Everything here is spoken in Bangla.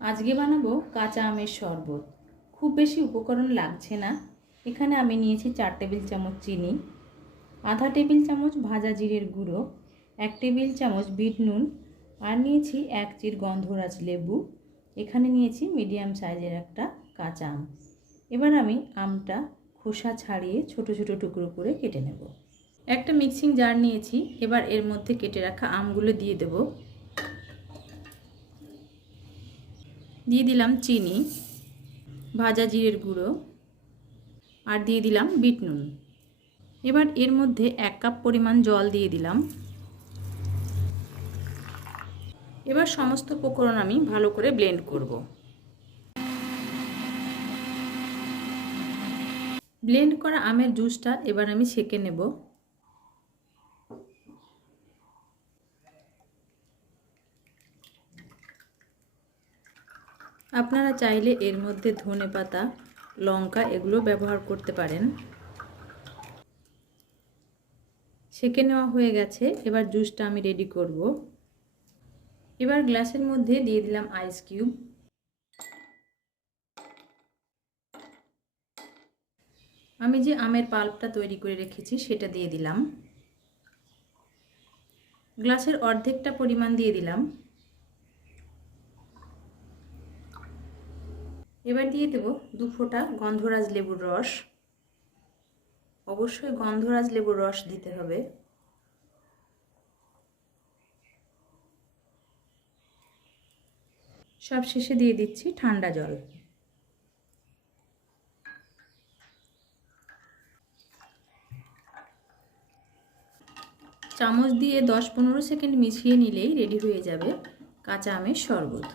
আজকে বানাবো কাঁচা আমের শরবত। খুব বেশি উপকরণ লাগছে না। এখানে আমি নিয়েছি চার টেবিল চামচ চিনি, আধা টেবিল চামচ ভাজা জিরের গুঁড়ো, এক টেবিল চামচ বিট নুন আর নিয়েছি এক চির গন্ধরাজ লেবু। এখানে নিয়েছি মিডিয়াম সাইজের একটা কাঁচা আম। এবার আমি আমটা খোসা ছাড়িয়ে ছোট ছোট টুকরো করে কেটে নেব। একটা মিক্সিং জার নিয়েছি। এবার এর মধ্যে কেটে রাখা আমগুলো দিয়ে দেব। দিয়ে দিলাম চিনি, ভাজা জিরের গুঁড়ো, আর দিয়ে দিলাম বিট নুন। এবার এর মধ্যে এক কাপ পরিমাণ জল দিয়ে দিলাম। এবার সমস্ত উপকরণ আমি ভালো করে ব্লেন্ড করব। ব্লেন্ড করা আমের জুসটা এবার আমি সেকে নেব। আপনারা চাইলে এর মধ্যে ধনে পাতা, লঙ্কা এগুলো ব্যবহার করতে পারেন। সেকে নেওয়া হয়ে গেছে, এবার জুসটা আমি রেডি করব। এবার গ্লাসের মধ্যে দিয়ে দিলাম আইস কিউব আমি যে আমের পাল্পটা তৈরি করে রেখেছি, সেটা দিয়ে দিলাম। গ্লাসের অর্ধেকটা পরিমাণ দিয়ে দিলাম। এবার দিয়ে দেব দু ফোঁটা গন্ধরাজ লেবুর রস। অবশ্যই গন্ধরাজ লেবুর রস দিতে হবে। সব শেষে দিয়ে দিচ্ছি ঠান্ডা জল। চামচ দিয়ে দশ পনেরো সেকেন্ড মিশিয়ে নিলেই রেডি হয়ে যাবে কাঁচা আমের শরবত।